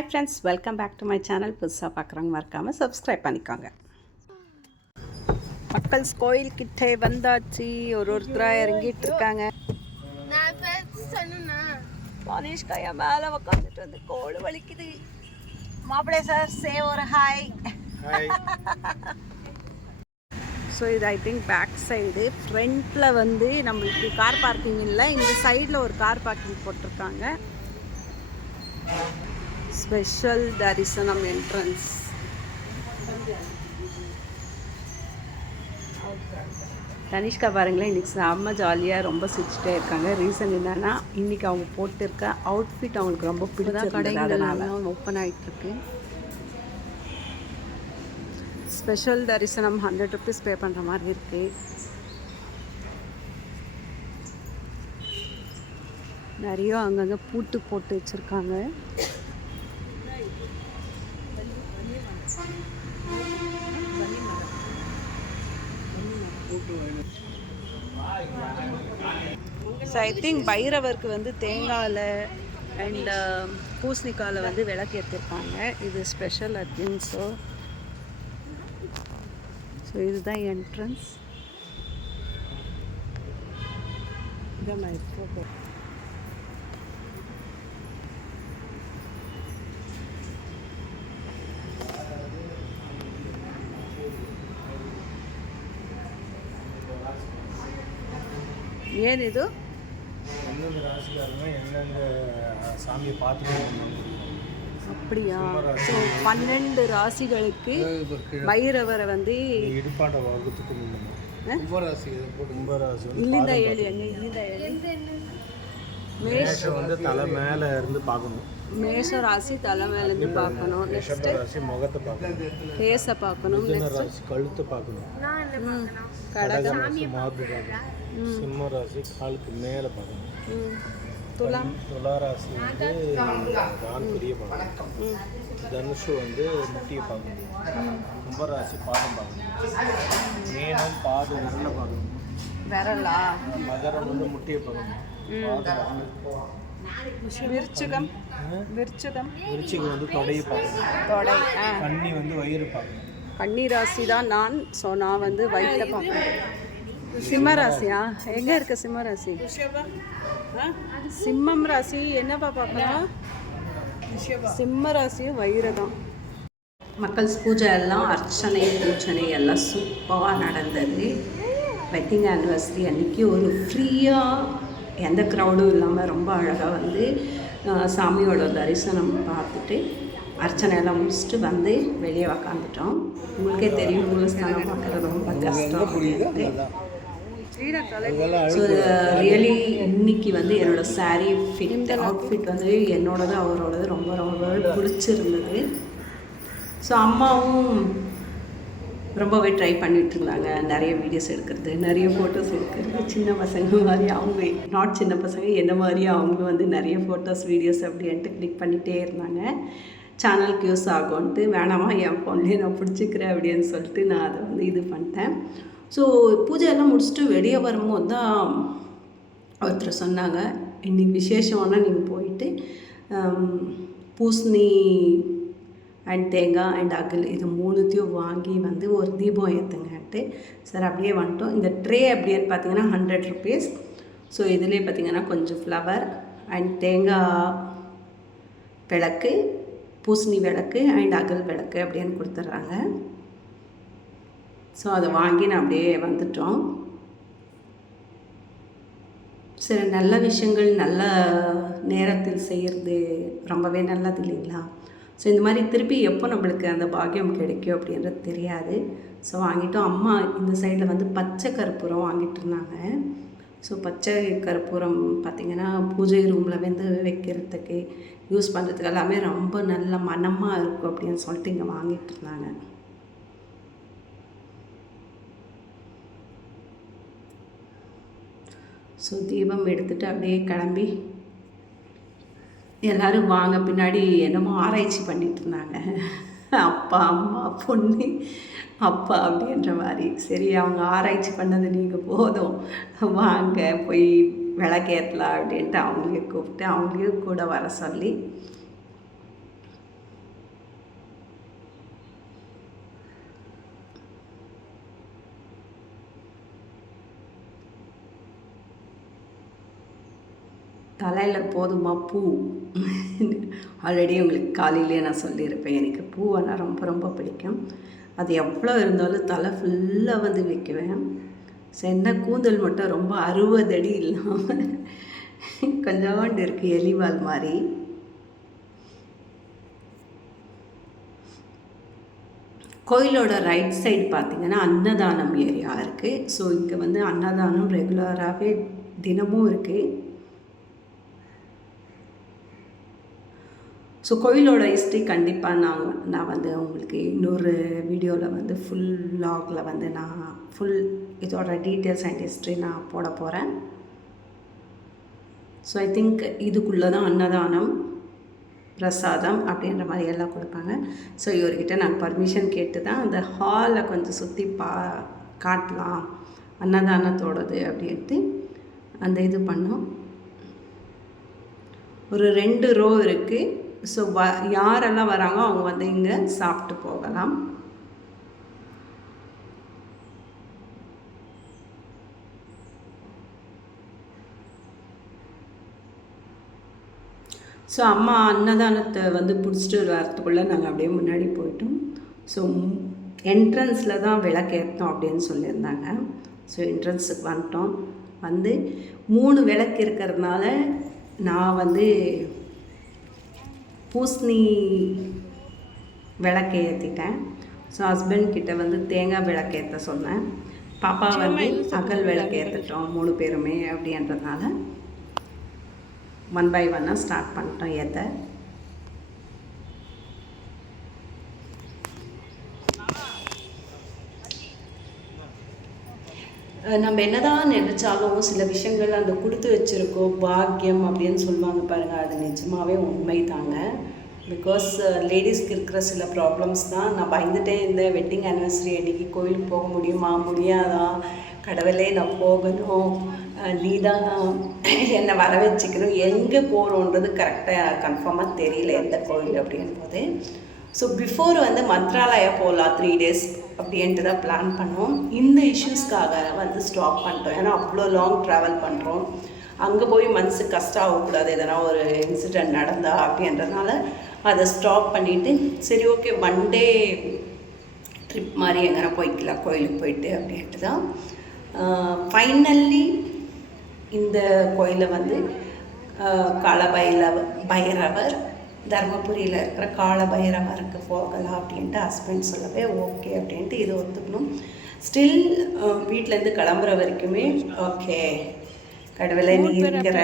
Hi friends, welcome back to my channel. புதுசாக பார்க்குறவங்க மறக்காமல் சப்ஸ்கிரைப் பண்ணிக்கோங்க. மக்கள்ஸ் கோயில்கிட்டே வந்தாச்சு. ஒருத்தராக இறங்கிட்டு இருக்காங்க. மனிஷ்கா என் மேலே உட்காந்துட்டு வந்து கோடு வலிக்குது. மாப்பிள்ளை சார் சே ஒரு ஹாய். ஸோ இது ஐ திங்க் பேக் சைடு. ஃப்ரண்ட்டில் வந்து நம்மளுக்கு கார் பார்க்கிங் இல்லை. இந்த சைடில் ஒரு கார் பார்க்கிங் போட்டிருக்காங்க. ஸ்பெஷல் தரிசனம் என்ட்ரன்ஸ். தனிஷ்கா பாருங்களேன், இன்றைக்கி செம்ம ஜாலியாக ரொம்ப சிரிச்சுட்டே இருக்காங்க. ரீசன் என்னென்னா, இன்றைக்கி அவங்க போட்டிருக்க அவுட்ஃபிட் அவங்களுக்கு ரொம்ப பிடிச்ச கடைகளெல்லாம் ஓப்பன் ஆகிட்டுருக்கு. ஸ்பெஷல் தரிசனம் 100 rupees பே பண்ணுற மாதிரி இருக்குது. நிறைய அங்கங்கே பூட்டு போட்டு வச்சுருக்காங்க. ஸோ ஐ திங்க் பைரவருக்கு வந்து தேங்காயில் அண்ட் பூசணிக்காயில் வந்து விளக்கு ஏற்றிருக்காங்க. இது ஸ்பெஷல் ஐ திங்க். ஸோ இதுதான் என்ட்ரன்ஸ். இதான் மை ஃபோட்டோ. ஏன் இது எந்தெந்த ராசிக்காரங்க எந்தெந்த சாமியை பார்த்துட்டு அப்படியா? ஸோ 12 ராசிகளுக்கு பைரவரை வந்து இடுப்பாண்ட வகுத்துக்கு கும்பராசி இல்லைந்தா ஏழு எங்க இல்லைந்தா ஏழு. மேஷம் வந்து தலை மேலே இருந்து பார்க்கணும். மேஷ ராசி தலை மேலேருந்து பார்க்கணும். நெக்ஸ்ட் ராசி முகத்தை பார்க்கணும். ஃபேஸை பார்க்கணும். ராசி கழுத்தை பார்க்கணும். கடகம் ராசி மார்பு பார்க்கணும். சிம்ம ராசி காலுக்கு மேலே பார்க்கணும். துலா ராசி வந்து கால்பெரிய பார்க்கணும். தனுஷு வந்து முட்டியை பார்க்கணும். கும்பராசி பாதம் பார்க்கணும். மேகம் பாதம் விரலை பார்க்கணும். விரலா? மகரம் வந்து முட்டியை பார்க்கணும். விருச்சிகம் வந்து தொடையை பார்க்கணும். கன்னி வந்து வயிறு பார்க்கணும். கன்னி ராசி தான் நான். ஸோ நான் வந்து வயிற்றை பார்க்கணும். சிம்ம ராசியா? எங்கே இருக்க சிம்ம ராசி? சிம்மம் ராசி என்னப்பா பார்க்கலாம்? சிம்ம ராசியும் வயிறு தான். மக்கள் பூஜை எல்லாம் அர்ச்சனை பூஜனை எல்லாம் சூப்பராக நடந்தது. வெட்டிங் ஆனிவர்சரி அன்றைக்கி ஒரு ஃப்ரீயாக எந்த க்ரௌடும் இல்லாமல் ரொம்ப அழகாக வந்து சாமியோட தரிசனம் பார்த்துட்டு அர்ச்சனையெல்லாம் முடிச்சுட்டு வந்து வெளியே உக்காந்துட்டோம். உங்களுக்கே தெரியும், மூலஸ்தானம் பார்க்குறது ரொம்ப கஷ்டம். ஸோ ரியலி இன்னைக்கு வந்து என்னோடய சாரீ ஃபிட் அவுட்ஃபிட் வந்து என்னோடது அவரோடது ரொம்ப ரொம்ப பிடிச்சிருந்தது. ஸோ அம்மாவும் ரொம்பவே ட்ரை பண்ணிகிட்டு இருந்தாங்க. நிறைய வீடியோஸ் எடுக்கிறது, நிறைய ஃபோட்டோஸ் எடுக்கிறது. சின்ன பசங்க மாதிரி அவங்க, நாட் சின்ன பசங்க, என்ன மாதிரி அவங்களும் வந்து நிறைய ஃபோட்டோஸ் வீடியோஸ் அப்படின்ட்டு கிளிக் பண்ணிகிட்டே இருந்தாங்க. சேனலுக்கு யூஸ் ஆகும்ன்ட்டு வேணாமா என் ஃபோன்லேயே நான் பிடிச்சிக்கிறேன் அப்படின்னு சொல்லிட்டு நான் அதை வந்து இது பண்ணிட்டேன். ஸோ பூஜையெல்லாம் முடிச்சுட்டு வெளியே வரும்போது தான் ஒருத்தர் சொன்னாங்க, இன்றைக்கி விசேஷம்னா நீங்கள் போயிட்டு பூசணி அண்ட் தேங்காய் அண்ட் அகல் இது மூணுத்தையும் வாங்கி வந்து ஒரு தீபம் ஏற்றுங்கன்ட்டு. சார் அப்படியே வந்துட்டோம். இந்த ட்ரே அப்படின்னு பார்த்தீங்கன்னா 100 rupees. ஸோ இதிலே பார்த்திங்கன்னா கொஞ்சம் ஃப்ளவர் அண்ட் தேங்காய் விளக்கு, பூசணி விளக்கு அண்ட் அகல் விளக்கு அப்படின்னு கொடுத்துட்றாங்க. ஸோ அதை வாங்கி நான் அப்படியே வந்துட்டோம். சில நல்ல விஷயங்கள் நல்ல நேரத்தில் செய்கிறது ரொம்பவே நல்லது இல்லைங்களா? ஸோ இந்த மாதிரி திருப்பி எப்போ நம்மளுக்கு அந்த பாக்கியம் கிடைக்கும் அப்படின்றது தெரியாது. ஸோ வாங்கிட்டோம். அம்மா இந்த சைடில் வந்து பச்சை கற்பூரம் வாங்கிட்டு இருந்தாங்க. ஸோ பச்சை கற்பூரம் பார்த்திங்கன்னா பூஜை ரூமில் வந்து வைக்கிறதுக்கு யூஸ் பண்ணுறதுக்கு எல்லாமே ரொம்ப நல்ல மனமாக இருக்கும் அப்படின்னு சொல்லிட்டு இங்கே வாங்கிட்டு இருந்தாங்க. ஸோ தீபம் எடுத்துகிட்டு அப்படியே கிளம்பி எல்லோரும் வாங்க பின்னாடி என்னமோ ஆராய்ச்சி பண்ணிகிட்டு இருந்தாங்க. அப்பா அம்மா பொண்ணு அப்பா அப்படின்ற மாதிரி. சரி, அவங்க ஆராய்ச்சி பண்ணது நீங்கள் போதும், வாங்க போய் விளக்கேற்றலாம் அப்படின்ட்டு அவங்களையும் கூப்பிட்டு அவங்களையும் கூட வர சொல்லி தலையில் போதுமா பூ. ஆல்ரெடி உங்களுக்கு காலையிலேயே நான் சொல்லியிருப்பேன், எனக்கு பூவெல்லாம் ரொம்ப ரொம்ப பிடிக்கும். அது எவ்வளோ இருந்தாலும் தலை ஃபுல்லாக வந்து வைக்குவேன். ஸோ என்ன கூந்தல் மட்டும் ரொம்ப 60 அடி இல்லாமல் கொஞ்சோண்டு இருக்குது, எலிவால் மாதிரி. கோயிலோட ரைட் சைடு பார்த்திங்கன்னா அன்னதானம் ஏரியா இருக்குது. ஸோ இங்கே வந்து அன்னதானம் ரெகுலராகவே தினமும் இருக்குது. ஸோ கோயிலோட ஹிஸ்ட்ரி கண்டிப்பாக நான் வந்து உங்களுக்கு இன்னொரு வீடியோவில் வந்து ஃபுல் வ்ளாகில் வந்து நான் ஃபுல் இதோட டீட்டெயில்ஸ் அண்ட் ஹிஸ்ட்ரி நான் போட போகிறேன். ஸோ ஐ திங்க் இதுக்குள்ளே தான் அன்னதானம் பிரசாதம் அப்படின்ற மாதிரி எல்லாம் கொடுப்பாங்க. ஸோ இவர்கிட்ட நாங்கள் பர்மிஷன் கேட்டு தான் அந்த ஹாலை கொஞ்சம் சுற்றி காட்டலாம் அன்னதானத்தோடது அப்படின்ட்டு அந்த இது பண்ணோம். ஒரு 2 ரோ இருக்குது. ஸோ யாரெல்லாம் வராங்களோ அவங்க வந்து இங்கே சாப்பிட்டு போகலாம். ஸோ அம்மா அன்னதானத்தை வந்து பிடிச்சிட்டு வரத்துக்குள்ளே நாங்கள் அப்படியே முன்னாடி போயிட்டோம். ஸோ என்ட்ரன்ஸில் தான் விளக்கேற்றோம் அப்படின்னு சொல்லியிருந்தாங்க. ஸோ என்ட்ரன்ஸுக்கு வந்துட்டோம். வந்து 3 விளக்கு இருக்கிறதுனால நான் வந்து பூசணி விளக்கு ஏற்றிட்டேன். ஸோ ஹஸ்பண்ட் கிட்ட வந்து தேங்காய் விளக்கு ஏற்ற சொன்னேன். பாப்பா வந்து அகல் விளக்கு ஏற்றிட்டோம் 3 பேருமே அப்படின்றதுனால 1 by 1 ஸ்டார்ட் பண்ணிட்டோம் ஏற்ற. நம்ம என்னதான் நினைச்சாலும் சில விஷயங்கள் அந்த கொடுத்து வச்சுருக்கோம் பாக்கியம் அப்படின்னு சொல்லுவாங்க பாருங்கள், அது நிஜமாகவே உண்மை தாங்க. பிகாஸ் லேடிஸ்க்கு இருக்கிற சில ப்ராப்ளம்ஸ் தான். நான் பயந்துட்டே இருந்தேன், வெட்டிங் ஆனிவர்சரி அன்றைக்கி கோயிலுக்கு போக முடியுமா முடியாதா, கடவுளே நான் போகணும், நீ தான் என்னை வர வச்சுக்கணும், எங்கே போகிறோன்றது கரெக்டாக கன்ஃபார்மாக தெரியல எந்த கோயில் அப்படின் போது. ஸோ பிஃபோர் வந்து மந்த்ராலயா போகலாம் 3 days அப்படின்ட்டு தான் பிளான் பண்ணோம். இந்த இஷ்யூஸ்க்காக வந்து ஸ்டாப் பண்ணிட்டோம். ஏன்னா அவ்வளோ லாங் ட்ராவல் பண்ணுறோம், அங்கே போய் மனசு கஷ்டம் ஆகக்கூடாது எதனா ஒரு இன்சிடெண்ட் நடந்தா அப்படின்றதுனால அதை ஸ்டாப் பண்ணிவிட்டு சரி ஓகே 1 day ட்ரிப் மாதிரி எங்கன்னா போய்க்கலாம் கோயிலுக்கு போயிட்டு அப்படின்ட்டு தான் ஃபைனல்லி இந்த கோயிலை வந்து பைரவர் தர்மபுரியில் இருக்கிற காலபைரவருக்கு போகலாம் அப்படின்ட்டு ஹஸ்பண்ட் சொல்லவே ஓகே அப்படின்ட்டு இது ஒத்துக்கணும். ஸ்டில் வீட்டிலேருந்து கிளம்புற வரைக்குமே ஓகே கடவுளை நீ இருக்கிற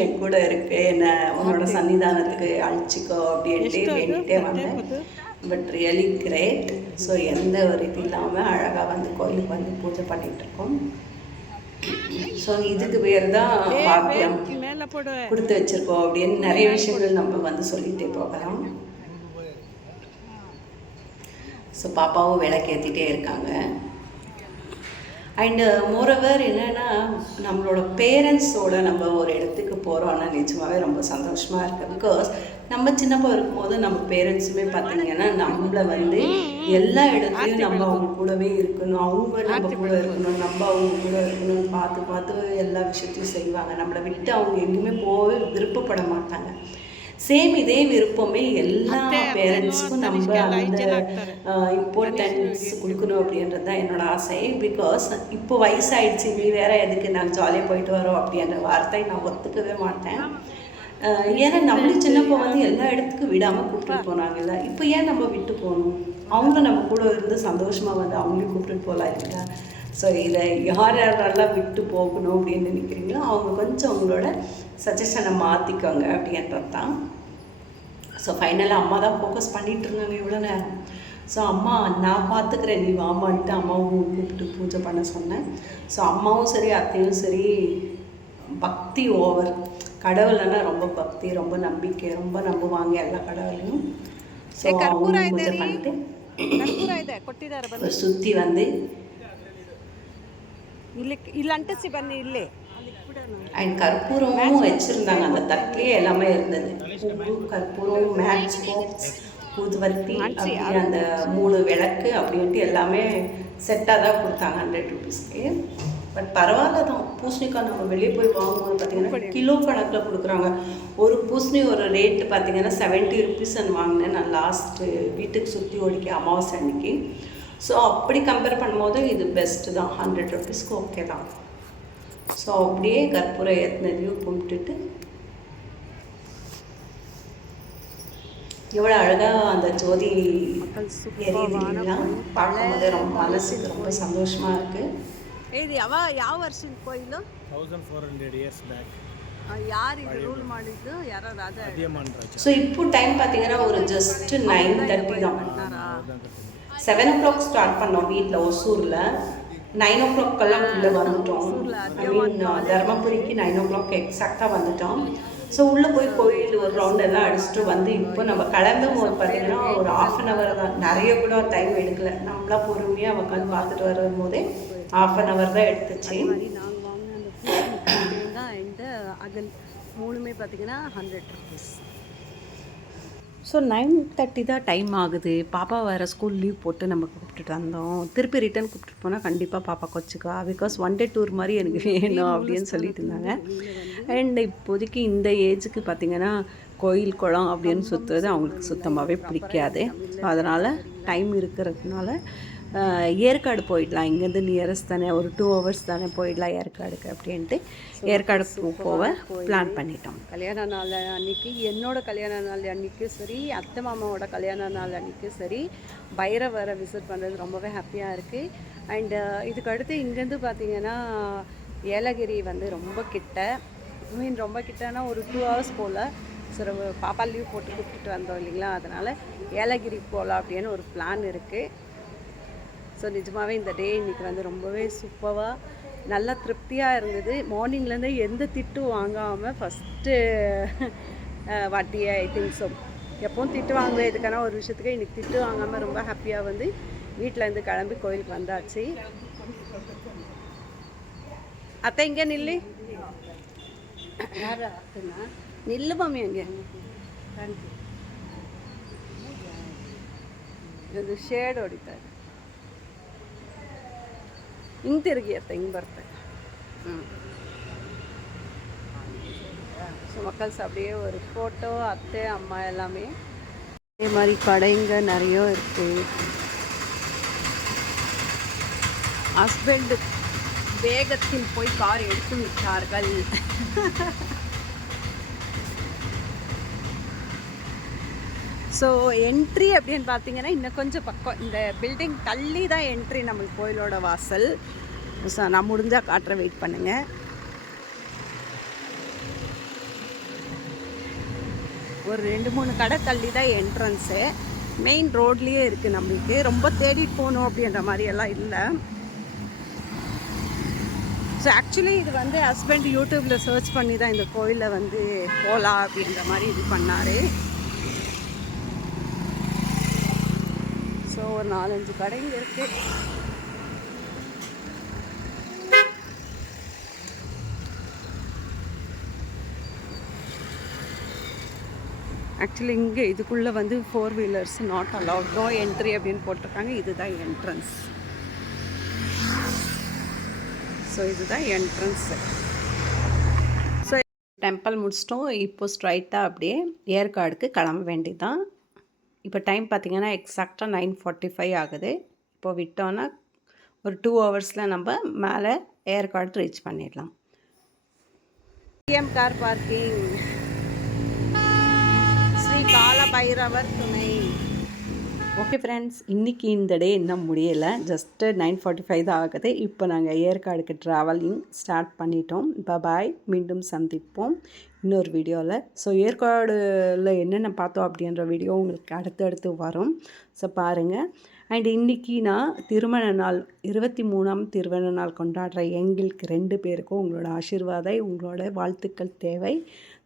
என் கூட இருக்கு, என்ன உன்னோட சன்னிதானத்துக்கு அழிச்சிக்கோ அப்படின்ட்டு வேண்டிகிட்டே வந்தேன். But really great. ஸோ எந்த ஒரு இது இல்லாமல் அழகாக வந்து கோயிலுக்கு வந்து பூஜை பண்ணிகிட்ருக்கோம். ஸோ இதுக்கு பேர் தான் பாக்கியம் கொடுத்து வச்சுருக்கோம் அப்படின்னு நிறைய விஷயங்கள் நம்ம வந்து சொல்லிகிட்டே போகலாம். ஸோ பாப்பாவும் விளக்கேற்றிட்டே இருக்காங்க. அண்டு மோரோவர் என்னென்னா நம்மளோட பேரண்ட்ஸோடு நம்ம ஒரு இடத்துக்கு போகிறோன்னா நிஜமாகவே ரொம்ப சந்தோஷமாக இருக்குது. பிகாஸ் நம்ம சின்னப்பா இருக்கும்போது நம்ம பேரண்ட்ஸுமே பார்த்திங்கன்னா நம்மளை வந்து எல்லா இடத்துலையும் நம்ம அவங்க கூடவே இருக்கணும், அவங்க நம்ம கூட இருக்கணும், நம்ம அவங்க கூட இருக்கணும்னு பார்த்து எல்லா விஷயத்தையும் செய்வாங்க. நம்மளை விட்டு அவங்க எங்கேயுமே போகவே விருப்பப்பட மாட்டாங்க. சேம் இதே விருப்பமே எல்லா பேரண்ட்ஸ்க்கும் நம்ம அந்த இம்பார்ட்டன்ஸ் கொடுக்கணும் அப்படின்றது தான் என்னோடய ஆசை. பிகாஸ் இப்போ வயசாகிடுச்சு, நீ வேற எதுக்கு நாங்கள் ஜாலியாக போயிட்டு வரோம் அப்படின்ற வார்த்தை நான் ஒத்துக்கவே மாட்டேன். ஏன்னா நம்மளும் சின்னப்போ வந்து எல்லா இடத்துக்கும் விடாமல் கூப்பிட்டு போனாங்கல்ல, இப்போ ஏன் நம்ம விட்டு போகணும்? அவங்க நம்ம கூட இருந்து சந்தோஷமாக வந்து அவங்களையும் கூப்பிட்டு போகலாம் இல்லைங்களா? ஸோ இதை யாரெல்லாம் விட்டு போகணும் அப்படின்னு நினைக்கிறீங்களோ அவங்க கொஞ்சம் அவங்களோட சஜஷனை மாற்றிக்கோங்க அப்படின்றது தான். ஸோ ஃபைனலாக அம்மா தான் ஃபோக்கஸ் பண்ணிகிட்டு இருந்தாங்க இவ்வளோ நேரம். ஸோ அம்மா நான் பார்த்துக்கிறேன் நீ வாமான்ட்டு அம்மாவும் கூப்பிட்டு பூஜை பண்ண சொன்னேன். ஸோ அம்மாவும் சரி அத்தையும் சரி பக்தி ஓவர், கடவுள்னா ரொம்ப பக்தி, ரொம்ப நம்பிக்கை, ரொம்ப நம்புவாங்க எல்லா கடவுளையும். ஸோ அவங்க பூஜை பண்ணிட்டு சுற்றி வந்து அண்ட் கற்பூரமும் வச்சுருந்தாங்க. அந்த தட்டிலே எல்லாமே இருந்தது, கற்பூரம், மேட்ச் பாக்ஸ், ஊதுவத்தி, அப்படி அந்த 3 விளக்கு அப்படின்ட்டு எல்லாமே செட்டாக தான் கொடுத்தாங்க 100 ருபீஸ்க்கு. பட் பரவாயில்ல தான். பூசணிக்காய் நம்ம வெளியே போய் வாங்கும்போது பார்த்திங்கன்னா கிலோ கணக்கில் கொடுக்குறாங்க. ஒரு பூசணி ஒரு ரேட்டு பார்த்திங்கன்னா 70 ருபீஸ்ன்னு வாங்கினேன் நான் லாஸ்ட்டு வீட்டுக்கு சுற்றி ஓடிக்க அமாவாசை அன்னைக்கு. ஸோ அப்படி கம்பேர் பண்ணும்போது இது பெஸ்ட்டு தான். 100 ருபீஸ்க்கு ஓகே தான். ஸோ அப்படியே கற்பூரம் ஏற்றினதையும் கும்பிட்டுட்டு எவ்வளோ அழகாக அந்த ஜோதி எரியுதுங்களா பார்க்கும்போது ரொம்ப மனசுக்கு ரொம்ப சந்தோஷமாக இருக்குது. ಇದು ಯಾವ ವರ್ಷದ ಕೊಯ್ಲು? 1400 years back. ಯಾರು ಇದು ರೂಲ್ ಮಾಡಿದ್ದು? ಯಾರೋ ರಾಜ. ஸோ இப்போ டைம் பார்த்தீங்கன்னா ஒரு ஜஸ்ட் 9:30 தான். 7 o'clock ஸ்டார்ட் பண்ணோம் வீட்டில் ஒசூரில். 9 o'clockெல்லாம் உள்ளே வந்துட்டோம். ஐ மீன் தர்மபுரிக்கு 9 o'clock எக்ஸாக்டாக வந்துட்டோம். ஸோ உள்ளே போய் கோயில் ஒரு ரவுண்ட் எல்லாம் அடிச்சுட்டு வந்து இப்போ நம்ம கிளம்பும் போது பார்த்திங்கன்னா ஒரு 1/2 hour தான். நிறைய கூட டைம் எடுக்கலை. நம்மளா பொறுமையாக உட்காந்து பார்த்துட்டு வரும்போதே 1/2 hour தான் எடுத்துச்சு. நாங்கள் வாங்கின அந்த தேங்காய் அண்டு அகல் 3மே பார்த்திங்கன்னா 100 ருபீஸ். ஸோ 9:30 தான் டைம் ஆகுது. பாப்பா வேறு ஸ்கூல் லீவ் போட்டு நம்ம கூப்பிட்டுட்டு வந்தோம். திருப்பி ரிட்டன் கூப்பிட்டு போனால் கண்டிப்பாக பாப்பா கொச்சுக்கா. பிகாஸ் 1 day டூர் மாதிரி எனக்கு வேணும் அப்படின்னு சொல்லிட்டு இருந்தாங்க. அண்ட் இப்போதைக்கு இந்த ஏஜுக்கு பார்த்திங்கன்னா கோயில் குளம் அப்படின்னு சுற்றுறது அவங்களுக்கு சுத்தமாகவே பிடிக்காது. அதனால் டைம் இருக்கிறதுனால ஏற்காடு போயிடலாம். இங்கேருந்து நியரஸ்ட் தானே, ஒரு 2 hours தானே, போயிடலாம் ஏற்காடுக்கு அப்படின்ட்டு ஏற்காடு போக பிளான் பண்ணிட்டோம். கல்யாண நாள் அன்றைக்கி, என்னோட கல்யாண நாள் அன்றைக்கும் சரி, அத்தை மாமாவோட கல்யாண நாள் அன்றைக்கும் சரி, பைரவரை விசிட் பண்ணுறது ரொம்பவே ஹாப்பியாக இருக்குது. அண்டு இதுக்கு அடுத்து இங்கேருந்து பார்த்திங்கன்னா ஏலகிரி வந்து ரொம்ப கிட்ட, மீன் ரொம்ப கிட்டனா ஒரு 2 hours போல். சரி, பாப்பா லீவ் போட்டு கூப்பிட்டு வந்தோம் இல்லைங்களா, அதனால் ஏலகிரி போகலாம் அப்படின்னு ஒரு பிளான் இருக்குது. ஸோ நிஜமாகவே இந்த டே இன்றைக்கி வந்து ரொம்பவே சூப்பராக நல்லா திருப்தியாக இருந்தது. மார்னிங்லேருந்து எந்த திட்டும் வாங்காமல் ஃபஸ்ட்டு வாட்டி ஐ திங்க் ஸோ எப்போவும் திட்டு வாங்குவேன் இதுக்கான ஒரு விஷயத்துக்கு. இன்றைக்கி திட்டு வாங்காமல் ரொம்ப ஹாப்பியாக வந்து வீட்டிலேருந்து கிளம்பி கோயிலுக்கு வந்தாச்சு. அத்தை இங்கே நில்லு. யார் அத்தைனா? நில்லு மம்மி அங்கே. ಇದು ಶೇಡ್ ಹೊಡಿತಾರೆ. ಹಿಂಗೆ ತಿರುಗಿ ಅತ್ತೆ, ಹಿಂಗೆ ಬರ್ತದೆ. ஸோ மக்கள்ஸ் அப்படியே ஒரு ஃபோட்டோ, அத்தை அம்மா எல்லாமே. அதே மாதிரி கடைங்க நிறைய இருக்குது. ஹஸ்பண்ட் வேகத்தில் போய் கார் எடுத்து விட்டார்கள். ஸோ என்ட்ரி அப்படின்னு பார்த்தீங்கன்னா இன்னும் கொஞ்சம் பக்கம், இந்த பில்டிங் தள்ளி தான் என்ட்ரி நம்மளுக்கு கோயிலோட வாசல். ஸோ நான் முடிஞ்சால் காட்டுற, வெயிட் பண்ணுங்கள். ஒரு 2-3 கடை தள்ளி தான் என்ட்ரன்ஸு. மெயின் ரோட்லேயே இருக்குது. நம்மளுக்கு ரொம்ப தேடிட்டு போகணும் அப்படின்ற மாதிரியெல்லாம் இல்லை. ஸோ ஆக்சுவலி இது வந்து ஹஸ்பண்ட் யூடியூப்பில் சர்ச் பண்ணி தான் இந்த கோயிலை வந்து போகலாம் அப்படின்ற மாதிரி இது பண்ணார். ஸோ ஒரு 4-5 கடைங்க இருக்குது. ஆக்சுவலி இங்கே இதுக்குள்ளே வந்து 4 wheelers not allowed, no entry அப்படின்னு போட்டிருக்காங்க. இதுதான் என்ட்ரன்ஸ். ஸோ இதுதான் என்ட்ரன்ஸு. ஸோ டெம்பிள் முடிச்சிட்டோம். இப்போ ஸ்ட்ரைட்டாக அப்படியே ஏற்காடுக்கு கிளம்ப வேண்டியதுதான். இப்போ டைம் பார்த்திங்கன்னா எக்ஸாக்டாக 9:45 ஆகுது. இப்போ விட்டோன்னா ஒரு 2 hours நம்ம மேலே ஏற்காடு ரீச் பண்ணிடலாம். கார் பார்க்கிங், ஸ்ரீ கால பைரவர் துணை. ஓகே ஃப்ரெண்ட்ஸ், இன்றைக்கி இந்த டே இன்னும் முடியலை. ஜஸ்ட்டு 9:45 தான் ஆகுது. இப்போ நாங்கள் ஏற்காடுக்கு ட்ராவலிங் ஸ்டார்ட் பண்ணிட்டோம். பாய், மீண்டும் சந்திப்போம் இன்னொரு வீடியோவில். ஸோ ஏற்காடில் என்னென்ன பார்த்தோம் அப்படின்ற வீடியோ உங்களுக்கு அடுத்தடுத்து வரும். ஸோ பாருங்கள். அண்ட் இன்றைக்கி நான் திருமண நாள் 23ஆம் திருமண நாள் கொண்டாடுற எங்களுக்கு 2 பேருக்கும் உங்களோட ஆசீர்வாதம், உங்களோட வாழ்த்துக்கள் தேவை.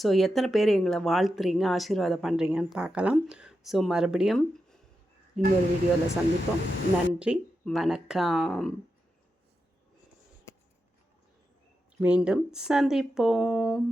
ஸோ எத்தனை பேர் எங்களை வாழ்த்துறீங்க, ஆசீர்வாதம் பண்ணுறீங்கன்னு பார்க்கலாம். ஸோ மறுபடியும் இன்னொரு வீடியோவில் சந்திப்போம். நன்றி, வணக்கம். மீண்டும் சந்திப்போம்.